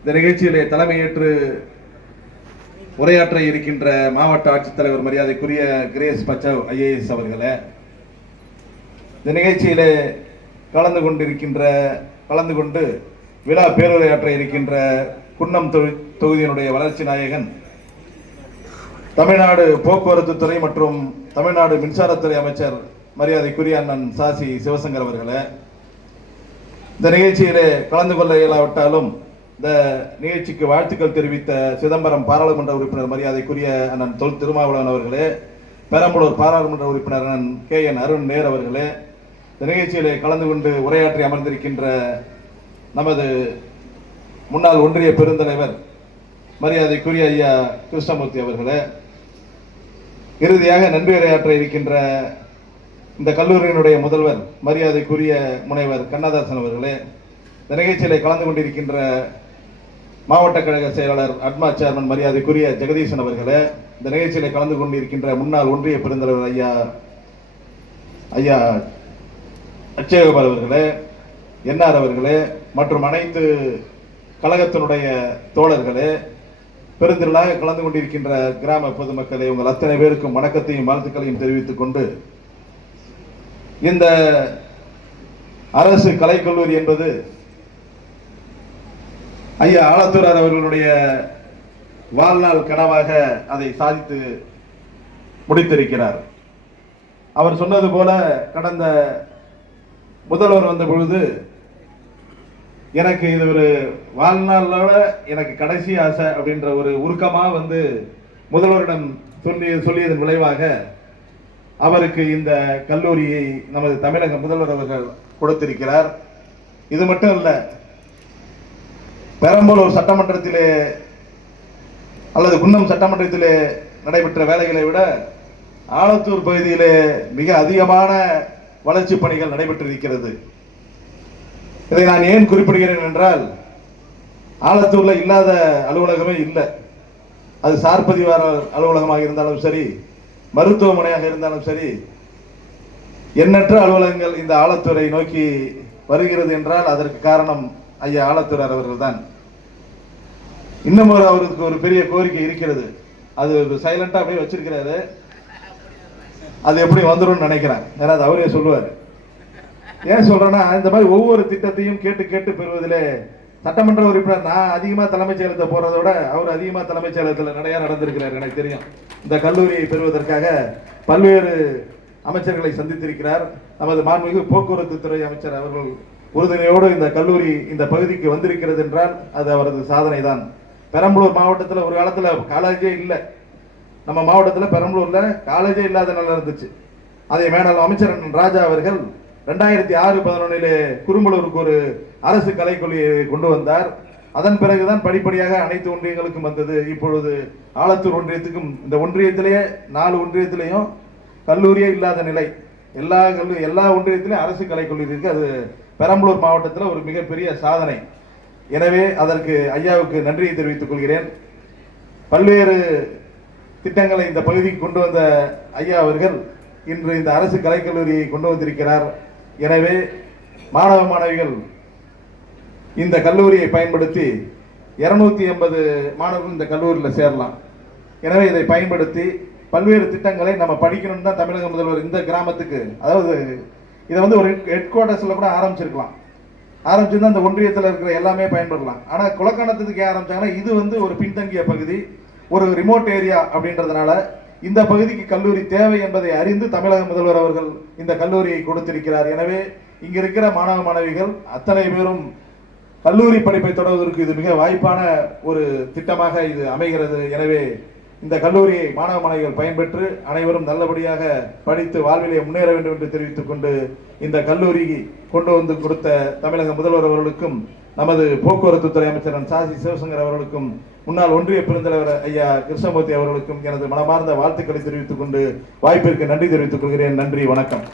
இந்த நிகழ்ச்சியிலே தலைமையேற்று உரையாற்ற இருக்கின்ற மாவட்ட ஆட்சித்தலைவர் மரியாதைக்குரிய கிரேஸ் பச்சாவ் ஐஏஎஸ் அவர்களே, இந்த நிகழ்ச்சியிலே கலந்து கொண்டு விழா பேருரையாற்ற இருக்கின்ற குன்னம் தொகுதியினுடைய வளர்ச்சி நாயகன், தமிழ்நாடு போக்குவரத்து துறை மற்றும் தமிழ்நாடு மின்சாரத்துறை அமைச்சர் மரியாதைக்குரிய அண்ணன் சாசி சிவசங்கர் அவர்களே, இந்த நிகழ்ச்சியிலே கலந்து கொள்ள இயலாவிட்டாலும் இந்த நிகழ்ச்சிக்கு வாழ்த்துக்கள் தெரிவித்த சிதம்பரம் பாராளுமன்ற உறுப்பினர் மரியாதைக்குரிய அண்ணன் தொல் திருமாவளவன் அவர்களே, பெரம்பலூர் பாராளுமன்ற உறுப்பினர் அண்ணன் KN அருண் நேர் அவர்களே, இந்த நிகழ்ச்சியிலே கலந்து கொண்டு உரையாற்றி அமர்ந்திருக்கின்ற நமது முன்னாள் ஒன்றிய பெருந்தலைவர் மரியாதைக்குரிய ஐயா கிருஷ்ணமூர்த்தி அவர்களே, இறுதியாக நன்றி உரையாற்ற இருக்கின்ற இந்த கல்லூரியினுடைய முதல்வர் மரியாதைக்குரிய முனைவர் கண்ணதாசன் அவர்களே, இந்த நிகழ்ச்சியிலே கலந்து கொண்டிருக்கின்ற மாவட்ட கழக செயலாளர் அட்மா சேர்மன் மரியாதைக்குரிய ஜெகதீசன் அவர்களே, இந்த நிகழ்ச்சியிலே கலந்து கொண்டிருக்கின்ற முன்னாள் ஒன்றிய பெருந்தலைவர் ஐயா அச்சயகோபால் அவர்களே, NR அவர்களே மற்றும் அனைத்து கழகத்தினுடைய தோழர்களே, பெருந்திரளாக கலந்து கொண்டிருக்கின்ற கிராம பொதுமக்களே, உங்கள் அத்தனை பேருக்கும் வணக்கத்தையும் வாழ்த்துக்களையும் தெரிவித்துக் கொண்டு, இந்த அரசு கலைக்கல்லூரி என்பது ஐயா ஆலத்தூரார் அவர்களுடைய வாழ்நாள் கனவாக அதை சாதித்து முடித்திருக்கிறார். அவர் சொன்னது போல கடந்த முதல்வர் வந்த பொழுது எனக்கு இது ஒரு வாழ்நாளோட எனக்கு கடைசி ஆசை அப்படின்ற ஒரு உருக்கமா முதல்வரிடம் சொல்லியதன் விளைவாக அவருக்கு இந்த கல்லூரியை நமது தமிழக முதல்வர் அவர்கள் கொடுத்திருக்கிறார். இது மட்டும் இல்ல, பெரம்பலூர் சட்டமன்றத்திலே அல்லது குன்னம் சட்டமன்றத்திலே நடைபெற்ற வேலைகளை விட ஆலத்தூர் பகுதியிலே மிக அதிகமான வளர்ச்சி பணிகள் நடைபெற்றிருக்கிறது. இதை நான் ஏன் குறிப்பிடுகிறேன் என்றால், ஆலத்தூர்ல இல்லாத அலுவலகமே இல்லை. அது சார்பதிவாளர் அலுவலகமாக இருந்தாலும் சரி, மருத்துவமனையாக இருந்தாலும் சரி, எண்ணற்ற அலுவலகங்கள் இந்த ஆலத்தூரை நோக்கி வருகிறது என்றால் அதற்கு காரணம் ஐயா ஆலத்தூரார் அவர்கள் தான். இன்னும் அவருக்கு ஒரு பெரிய கோரிக்கை இருக்கிறது, அது சைலண்டா அப்படியே வச்சிருக்கிறாரு, அது எப்படி வந்துடும் நினைக்கிறேன். யாராவது அவரே சொல்லுவார். ஏன் சொல்றேன்னா, இந்த மாதிரி ஒவ்வொரு திட்டத்தையும் கேட்டு கேட்டு பெறுவதிலே சட்டமன்ற உறுப்பினர் நான் அதிகமா தலைமைச் செயலகத்தை போறதை விட அவர் அதிகமா தலைமைச் செயலகத்தில் நிறைய நடந்திருக்கிறார். எனக்கு தெரியும். இந்த கல்லூரியை பெறுவதற்காக பல்வேறு அமைச்சர்களை சந்தித்திருக்கிறார். நமது மாண்புமிகு போக்குவரத்து துறை அமைச்சர் அவர்கள் உறுதுணையோடு இந்த கல்லூரி இந்த பகுதிக்கு வந்திருக்கிறது என்றால் அது அவரது சாதனை தான். பெரம்பலூர் மாவட்டத்தில் ஒரு காலத்துல காலேஜே இல்லை. நம்ம மாவட்டத்தில் பெரம்பலூர்ல காலேஜே இல்லாத நிலை இருந்துச்சு. அதை மேலாள் அமைச்சர் ராஜா அவர்கள் 2006-11 குரும்பலூருக்கு ஒரு அரசு கலைக்கல்லூரியை கொண்டு வந்தார். அதன் பிறகுதான் படிப்படியாக அனைத்து ஒன்றியங்களுக்கும் வந்தது. இப்பொழுது ஆலத்தூர் ஒன்றியத்துக்கும், இந்த ஒன்றியத்திலேயே 4 ஒன்றியத்திலையும் கல்லூரியே இல்லாத நிலை. எல்லா ஒன்றியத்திலையும் அரசு கலைக்கல்லூரி இருக்கு. அது பெரம்பலூர் மாவட்டத்தில் ஒரு மிகப்பெரிய சாதனை. எனவே அதற்கு ஐயாவுக்கு நன்றியை தெரிவித்துக் கொள்கிறேன். பல்வேறு திட்டங்களை இந்த பகுதிக்கு கொண்டு வந்த ஐயா அவர்கள் இன்று இந்த அரசு கலைக்கல்லூரியை கொண்டு வந்திருக்கிறார். எனவே மாணவ மாணவிகள் இந்த கல்லூரியை பயன்படுத்தி 280 மாணவர்கள் இந்த கல்லூரியில் சேரலாம். எனவே இதை பயன்படுத்தி பல்வேறு திட்டங்களை நம்ம படிக்கணும்னு தான் தமிழக முதல்வர் இந்த கிராமத்துக்கு, அதாவது இதை ஒரு ஹெட் குவார்டர்ஸ்ல கூட ஆரம்பிச்சிருந்தா இந்த ஒன்றியத்தில் இருக்கிற எல்லாமே பயன்படலாம். ஆனால் குளக்கணத்துக்கு ஆரம்பிச்சாங்கன்னா இது ஒரு பின்தங்கிய பகுதி, ஒரு ரிமோட் ஏரியா அப்படின்றதுனால இந்த பகுதிக்கு கல்லூரி தேவை என்பதை அறிந்து தமிழக முதல்வர் அவர்கள் இந்த கல்லூரியை கொடுத்திருக்கிறார். எனவே இங்க இருக்கிற மாணவ மாணவிகள் அத்தனை பேரும் கல்லூரி படிப்பை தொடர்வதற்கு இது மிக வாய்ப்பான ஒரு திட்டமாக இது அமைகிறது. எனவே இந்த கல்லூரியை மாணவ மாணவிகள் பயன்பெற்று அனைவரும் நல்லபடியாக படித்து வாழ்விலே முன்னேற வேண்டும் என்று தெரிவித்துக் கொண்டு, இந்த கல்லூரி கொண்டு வந்து கொடுத்த தமிழக முதல்வர் அவர்களுக்கும், நமது போக்குவரத்து துறை அமைச்சர் சாசி சிவசங்கர் அவர்களுக்கும், முன்னாள் ஒன்றிய பெருந்தலைவர் ஐயா கிருஷ்ணமூர்த்தி அவர்களுக்கும் எனது மனமார்ந்த வாழ்த்துக்களை தெரிவித்துக் கொண்டு வாய்ப்பிற்கு நன்றி தெரிவித்துக் கொள்கிறேன். நன்றி, வணக்கம்.